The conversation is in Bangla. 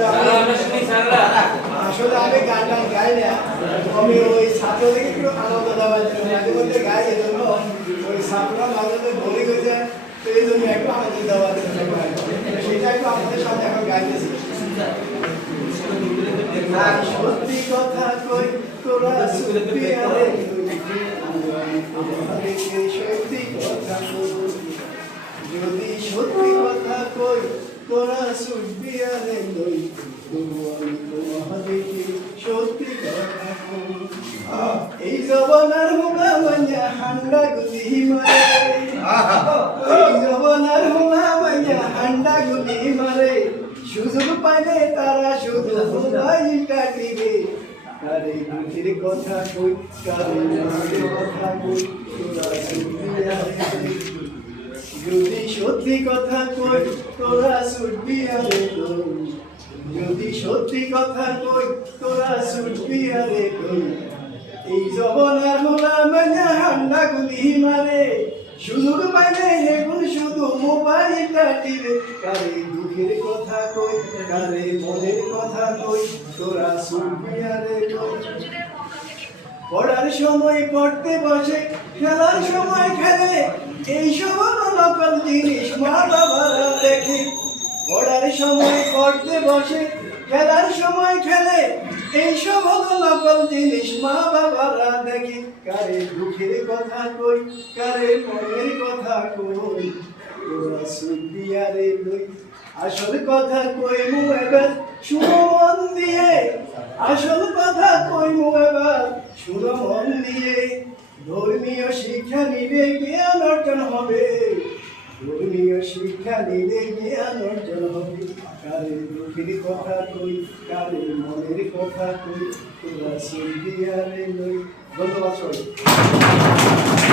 আসলে আমি আসলে গান গাই না। আমি ওই ছাত্রদের একটু আনন্দ দেওয়ার জন্য মাঝে মধ্যে গাই এজন্য ওই ছাত্ররা মাঝে মধ্যে বলি হয়েছে তো এই জন্য একটু আনন্দ দেওয়ার জন্য সেটা একটু আপনাদের সামনে এখন গাইতেছি। সত্যি কথা কই তোরা সুখী আরে সত্যি কথা যদি সত্যি কথা কই তোরা সুখী আরে তবু আমি তোমাদেরকে সত্যি এই জবানার হুলা মাইয়া হান্ডা গুলি মারে এই জবানার হুলা মাইয়া হান্ডা গুলি মারে সুযোগ পাইলে তারা শুধু মোবাইল কাটিবে কারে দুঃখের কথা কই কারে কথা কই তোরা শুনবি আরে। যদি সত্যি কথা কই, তোরা শুনবি আরে যদি সত্যি কথা কই, তোরা শুনবি আরে এই জবনার হোলা মানে হান্ডা গুলি মারে। সুযোগ পাইলে হেগুন শুধু মোবাইল কাটিবে। কারে দুঃখের কথা কই, কারে মনের কথা কই, তোরা শুনবি আরে কই পড়ার সময় পড়তে বসে, খেলার সময় খেলে। এই সব নকল জিনিস মা বাবারা দেখে। পড়ার সময় পড়তে বসে, খেলার সময় খেলে। এই সব নকল জিনিস মা বাবারা দেখে। কারে দুঃখের কথা কই, কারে মনের কথা কই? তোরা আরে লই, আসল কথা কই মু এবার? শুনো মন দিয়ে, আসল কথা কই মু এবার? শুনো মন দিয়ে ধর্মীয় শিক্ষা নিলে জ্ঞান অর্জন হবে। ধর্মীয় শিক্ষা নিলে জ্ঞান অর্জন হবে। কারে দুঃখের কথা কই কারে মনের কথা কই, তোরা আরে লই ধন্যবাদ সবাই